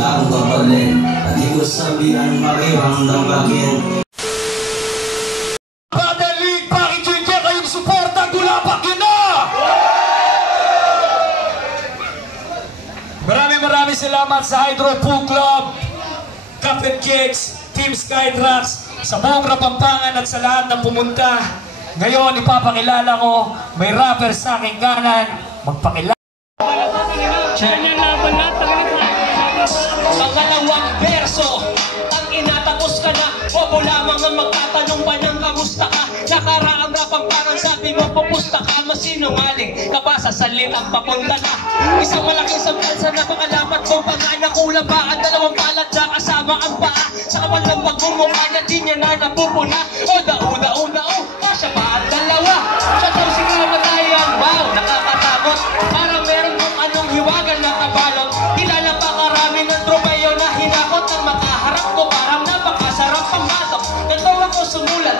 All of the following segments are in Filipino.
Ang kapalit at ikaw sabihan pakiramdam bagyan. Padalig, pakijigya kayong suporta, gulapak yun na! Maraming salamat sa Hydro Pool Club, Captain Kicks, Team Skytrax, sa buong Kapampangan at sa lahat ng pumunta. Ngayon, ipapakilala ko, may rapper sa aking kanan, magpakilala. Pangalawang verso, ang inatapos ka na, bobo lamang ang magtatanong pa ng kamusta ka. Nakaraang Kapampangan, sabi mo pupusta ka, masinungaling ka ba sa salitang papunta na? Isang malaking sampansa na pakalamat mo, panganak ulang ba? Ang dalawang balat na kasama ang paa. Sa kapalambag mong mukha niya, di niya na napupuna. O dauna, kasya pa ang dalawa. Siya daw si kamatayan, wow, nakakatakot. Parang meron kung anong hiwagan na kabalot. Kilala pa karami ng tropayo na hinakot. Ang makaharap ko, parang napakasarap ang batok. Natawa ko simulat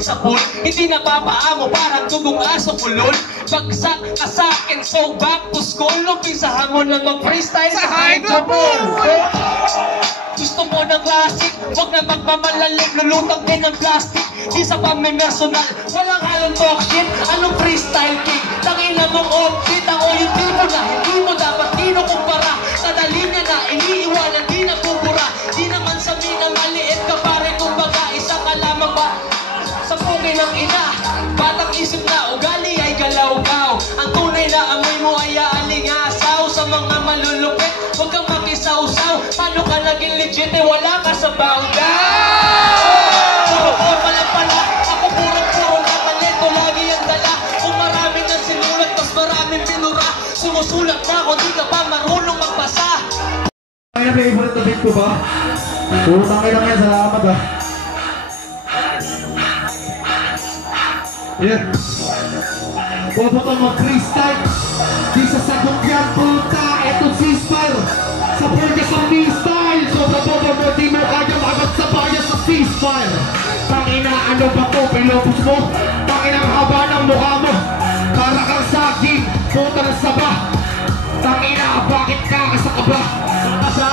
sa pool. Hindi napapaamo, parang dugong aso kulol. Bagsak ka sa akin, so back to school. Umpisahan mo na mag-freestyle sa Hydro Pool. Gusto mo ng classic, huwag na magmamalalim, lulutang din ng plastic. Di sa pamimersonal, walang halong talk shit. Anong freestyle king? Tangina mong outfit, ako yung tipo na hindi mo dapat kinukumpara. Kadali niya na, iniiwanan, di nabubura. Di naman sa mina, maliit ka pare, kumbaga isa ka lamang ba? Sa pugay ng ina, batang isip na ugali ay galaw-gaw. Ang tunay na amoy mo ay aalingasaw. Sa mga malulupit, huwag kang makisawsaw. Paano ka naging legit eh, wala ka sa boundaw. Puro pala, ako puro na talento, lagi ang dala. Kung maraming nang sinulat, mas maraming pinura. Sumusulat na ako, di ka pa marunong magbasa. Ay na favorite na beat ko ba? Putang ina nga, salamat ah. Yan. Huwag mo mag-freestyle. Di sa sagok yan, puta. Eto ceasefire. Sa pwede sa freestyle. So sa mo, di mo kaya magat sa bayan sa ceasefire. Tangina, ano ba to? Pilopos mo? Tangina, ang haba ng mukha mo. Para kang saging, puta ng saba. Tangina, bakit ka kasakaba? Nakasa,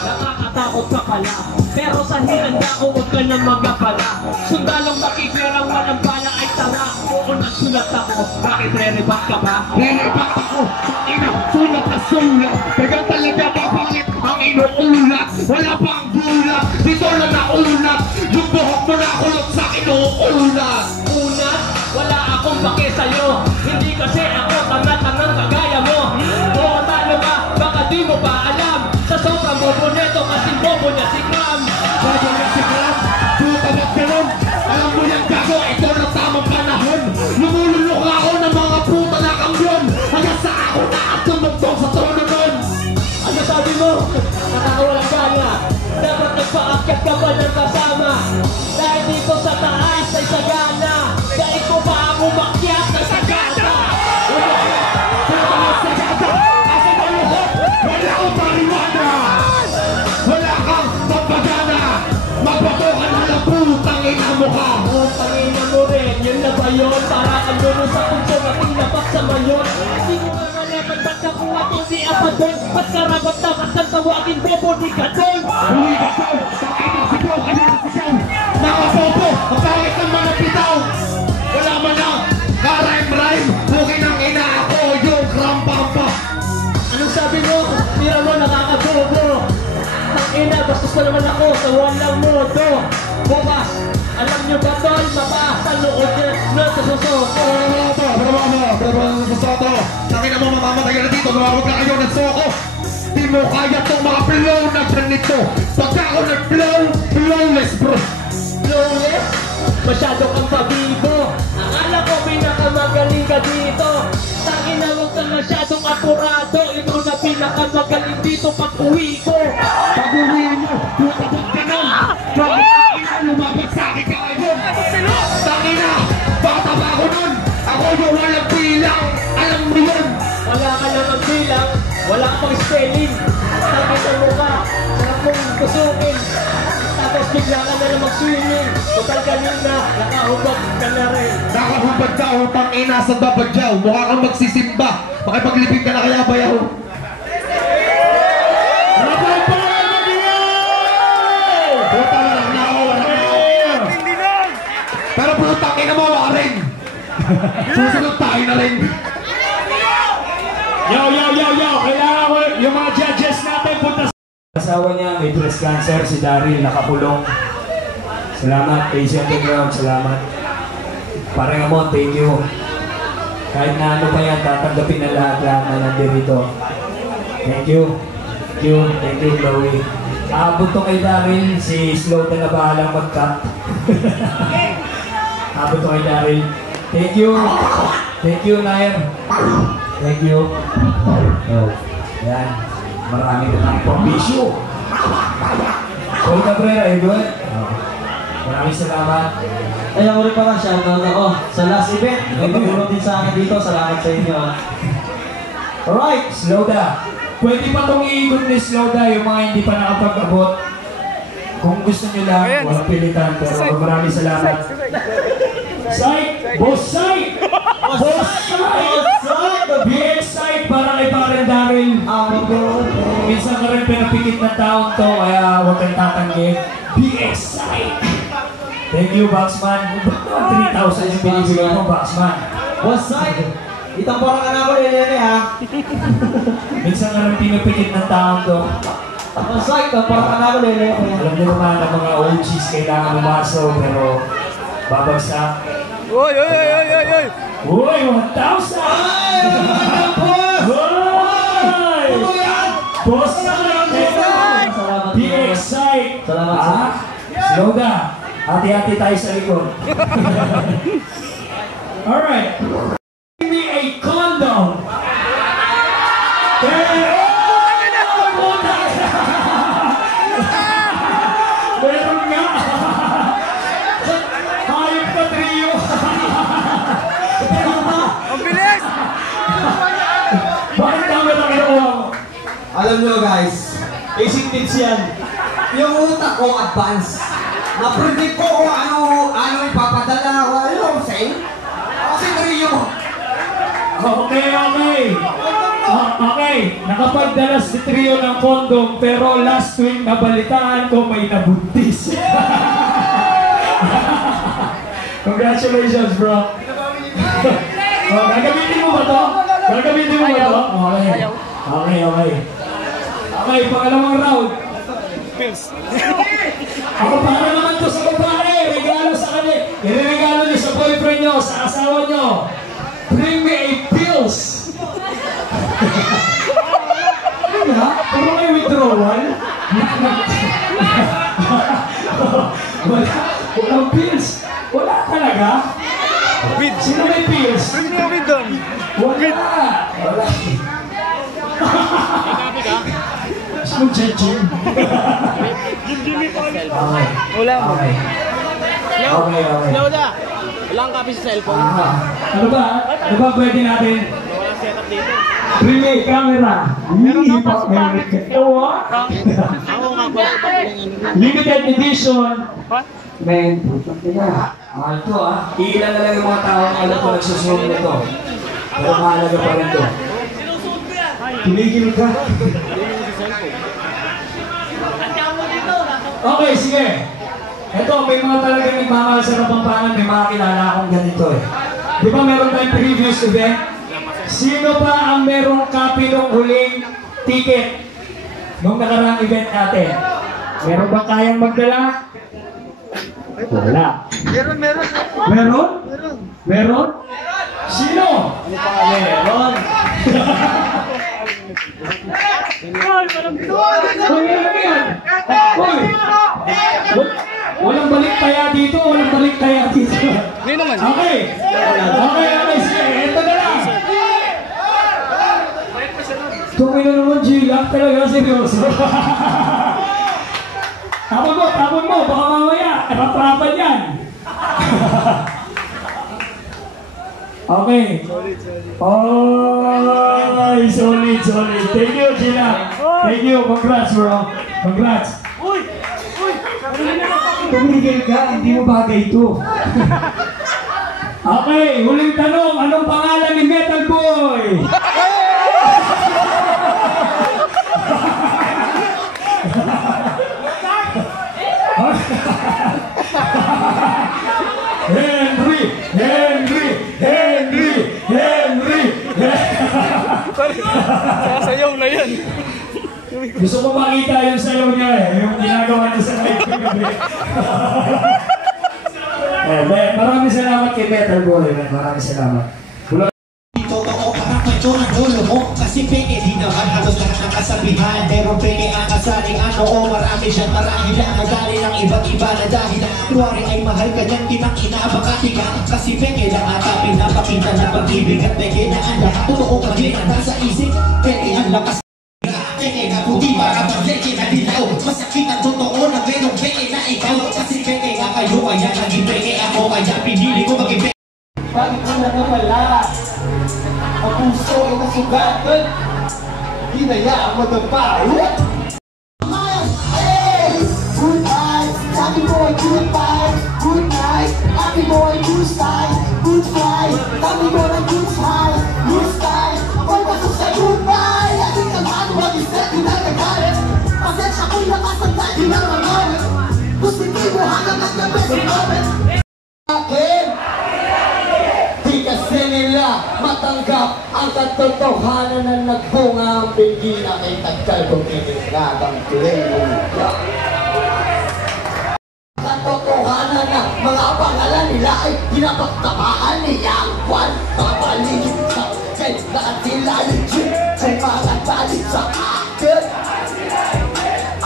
nakakatakot ka pala. Pero sa hinanda ko, huwag ka na magapala. Sundalong nakikirang walang bala ay tanga. Oo, nagsulat ako, bakit re-rebat ka ba? Re-rebat ako, tangina, sulat na sulat. Teka talaga ba bakit ang inuulat? Wala pa ang gulat, dito na naulat. Yung buhok mo na kulot sa inuulat. Unat, wala akong pake sa'yo. Hindi kasi ako tanga-tangang kagaya mo. Oo, talo ka, baka di mo pa alam. Sa sobrang bobo neto, kasing bobo niya si Cram. Bobo niya si Cram, puta ba't ganun? Alam mo yan gago, ito na tamang panahon. Lumululok ako ng mga puta na kamyon. Hanggang sa ako na at tumugtong sa trono nun. Ano sabi mo? Nakakawalang gana. Dapat nagpaakyat ka pa ng kasama. Dahil dito sa taas ay sagana. Dahil ko pa ang umakyat na sagana. Asa mo luhot? Wala akong pariwana. Wala kang pagpagana. Magbato ka na lang putang ina mo ka. Putang ina mo rin, yun na ba yun? Para kang doon sa puso at tinapak sa mayon. Hindi ko nga malaman ba't nakuha to si Apadon. Ba't karagot na kasal tawagin bobo di ka doon? Uwi ka doon, sakitin sigaw, kanina sigaw. Nakabobo, ang pangit ng mga bitaw. Wala man lang, karime-rime. Bukay ng ina ako, yung krambamba. Anong sabi mo? Tira mo nakakabobo. Tangina, bastos na naman ako sa walang modo. Bukas, alam nyo ba tol? Mapapanood niya na sa susoko. Soto, nakina mo mamamatay na dito, gumawag na kayo ng soko. Di mo kaya tong mga flow na ganito. Pagka ako nag-flow, flawless bro. Flawless? Masyado kang pabibo. Akala ko pinakamagaling ka dito. Tangina, huwag kang masyadong apurado. Ikaw na pinakamagaling dito pag uwi ko. Pag uwi mo, putabot ka nun. Bakit tangina, lumabag sa akin ka ngayon? Tangina, bata ba ako nun? Ako yung walang bilang, alam mo yun. Wala ka lang ang bilang, wala ka pang spelling. Tangina mo ka, sarap mong kusukin. Tapos bigla ka na lang mag-swimming. Total kanina, nakahubad ka na rin. Nakahubad ka, utang ina sa babadyaw. Mukha kang magsisimba. Makipaglipid ka na kaya bayaw. Rababa! Susunod tayo na rin. Yo! Kailangan ko yung mga judges natin punta sa... Asawa niya, may breast cancer, si Daryl, nakakulong. Salamat, patient underground, salamat. Parengamon, thank you. Kahit na ano pa yan, tatanggapin na lahat na nandito. Thank you. Thank you, Chloe. Abot to kay Daryl, si Slow na bahalang mag-cut. Abot to kay Daryl. Thank you, Nair. Thank you. Oh, yan. Marami na tayong pang-issue. Paul Cabrera, you good? Maraming salamat. Ay, ako rin pa shoutout ako sa last event. May pagulong din sa akin dito. Salamat sa inyo. Alright, Slowda. Pwede pa itong iikot ni Slowda yung mga hindi pa nakapag-abot. Kung gusto nyo lang, walang pilitan. Pero maraming salamat. Boss Sight! Be excited para kay Paren Daryl. Minsan ka rin pinapikit na taon to, kaya huwag kang tatanggi. Be excited! Thank you, Boxman. 3,000 yung binibigay mo, Boxman. Boss Sight! Itamporang ka na ako, Lelene, ha? Minsan ka rin pinapikit ng taon to. Boss Sight, itamporang ka na ako, Lelene. Alam niyo naman ang mga OGs kailangan umaso, pero babagsak. Uy! Uy, 1,000! Boss Sight! Be excited! Salamat. Slowda! Hati-hati tayo sa likod. Alright. Give me a condom. Meron nga. Hayop ka, trio. Ang bilis! Bakit kami na kinuha mo? Alam nyo guys, basic tips yan. Yung utak ko advance. Na-predict ko kung ano ipapadala ko. Ano yung saying? Kasi trio. Okay. Nakapagdala si trio ng kondom, pero last week nabalitaan ko may nabuntis. Congratulations, bro. Gagamitin mo ba to? Okay, pangalawang round. Ako para naman to sa babae, regalo sa kanya. Iregalo niyo sa boyfriend niyo, sa asawa niyo. Bring me a pills. Puro may withdrawal. Walang pills. Wala talaga. Sino may pills? Wala. Sino cheche? Wala mo. Okay. Slowda! Walang copy sa cellphone. Ano ba pwede natin? Relay camera. Limited edition. Men, mahal to Ilan na lang yung mga tao na alam ko nagsusunod nito. Pero mahalaga pa rin to. Tumigil ka. Okay, sige. Ito, may mga talagang nagmamahal sa Kapampangan, may mga kilala akong ganito Di ba meron tayong previous event? Sino pa ang merong copy ng huling ticket nung nakaraang event natin? Meron ba kayang magdala? Wala. Meron? Sino? Meron. Walang balik kaya dito. Hindi naman. Okay. Sige, ito na lang. Tumay na naman, G-Lock talaga, seryoso. Tapon mo, baka mamaya, ratrapan yan. Okay. Solid. Thank you, G-Lock. Thank you, congrats, bro. Congrats. Tumigil ka, hindi mo bagay ito. Okay, huling tanong, anong pangalan ni Metal Boy? Henry! yun. Gusto ko makita yung sayaw niya eh, yung ginagawa niya sa live ko gabi. Maraming salamat kay Metal Boy, maraming salamat. Totoo ito ang ulo mo kasi peke di naman halos lahat ng kasabihan pero peke ang kasaling ano o marami siyang marahil ang madali ng iba't iba na dahilan tuwari ay mahal ka niyang tinangina baka tiga kasi peke lang ata pinapakita ng pag-ibig at peke na ang lahat totoo ka din ang nasa isip peke ang lakas peke nga puti para pag-peke na dilaw masakit ang totoo na pero peke na ikaw kasi peke nga kayo kaya naging peke ako kaya pinili ko maging peke bakit ko na nawala ang puso ay nasugatan hinayaan mo ng pawit good night, happy boy, goodbye good night, happy boy, good style good fly, happy boy, good high good style all baso sa goodbye ating kamano mag-isip din ang nagalit pasensya ko'y nakasantay din ang mangawit positibo hanggang at the best moment akin di kasi nila matanggap ang katotohanan na nagbunga ang pingi na may tagkal kong kinilagang tuloy-luya. Katotohanan na mga pangalan nila ay pinapagtamaan niyang kwan papaligid sa akin na at nila legit ay mga galit sa akin.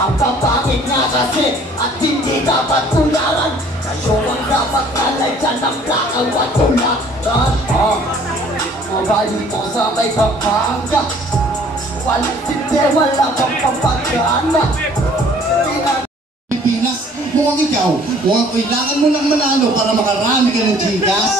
Ang papangit nga kasi at hindi dapat tularan kayo ang dapat nalagyan ng plakang watularan. Mabalit mo sa may Pampanga walang tinte, walang pampagana Pilipinas, mukhang ikaw mukhang kailangan mo lang manalo para makarami ka ng chikas.